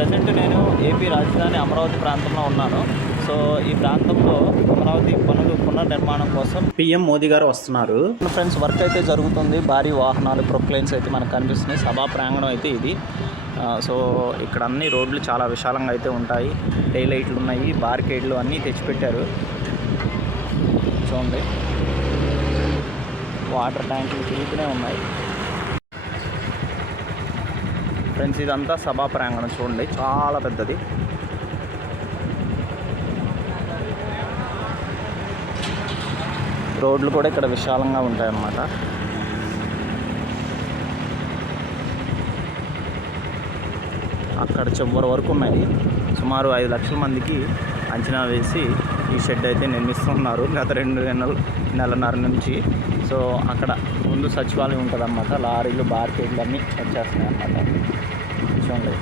Present నేను AP రాజధాని అమరావతి ప్రాంతంలో ఉన్నాను. సో ఈ ప్రాంతంలో అమరావతి పనులు పునర్నిర్మాణం కోసం పిఎం మోదీ గారు వస్తున్నారు. ఫ్రెండ్స్, వర్క్ అయితే జరుగుతుంది. భారీ వాహనాలు, ప్రొక్లైన్స్ అయితే మనకు కనిపిస్తున్నాయి. సభా ప్రాంగణం అయితే ఇది. సో ఇక్కడ అన్ని రోడ్లు చాలా విశాలంగా అయితే ఉంటాయి. డే లైట్లు ఉన్నాయి, బార్కేడ్లు అన్నీ తెచ్చిపెట్టారు. చూడండి, వాటర్ ట్యాంకులు తిరుగుతూనే ఉన్నాయి. ఫ్రెండ్స్, ఇదంతా సభా ప్రాంగణం చూడండి, చాలా పెద్దది. రోడ్లు కూడా ఇక్కడ విశాలంగా ఉంటాయన్నమాట. అక్కడ చివరి వరకు ఉన్నాయి. సుమారు 5 లక్షల మందికి అంచనా వేసి ఈ షెడ్ అయితే నిర్మిస్తున్నారు గత 2 నెలన్నర నుంచి. సో అక్కడ ముందు సచివాలయం ఉంటుంది అన్నమాట. లారీలు, బార్కేడ్లు అన్నీ వచ్చేస్తున్నాయి అన్నమాట. చూడండి.